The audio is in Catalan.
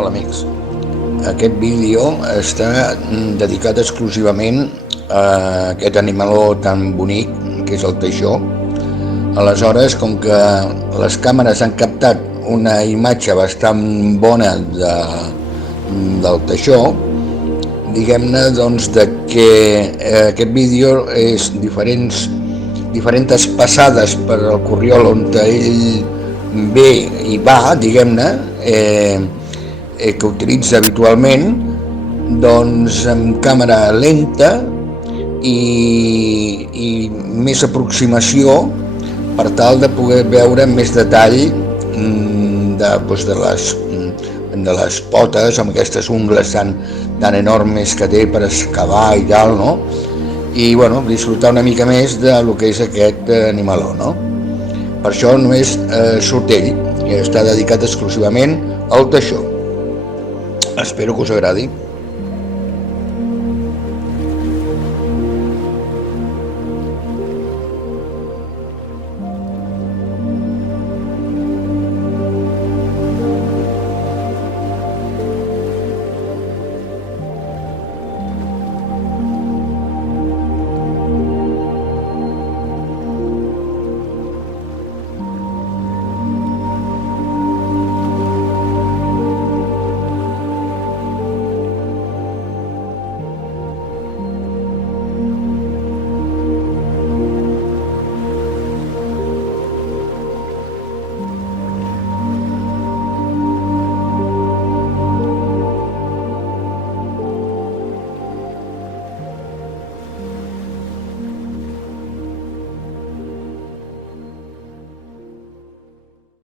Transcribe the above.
Hola amics, aquest vídeo està dedicat exclusivament a aquest animaló tan bonic que és el teixó. Aleshores, com que les càmeres han captat una imatge bastant bona del teixó, diguem-ne doncs que aquest vídeo és diferents passades per el corriol on ell ve i va, diguem-ne, que utilitza habitualment, doncs amb càmera lenta i més aproximació per tal de poder veure més detall de les potes, amb aquestes ungles tan enormes que té per excavar i tal, no? I bueno, disfrutar una mica més de lo que és aquest animaló, no? Per això només surt ell, que està dedicat exclusivament al teixó. Espero que us agradi.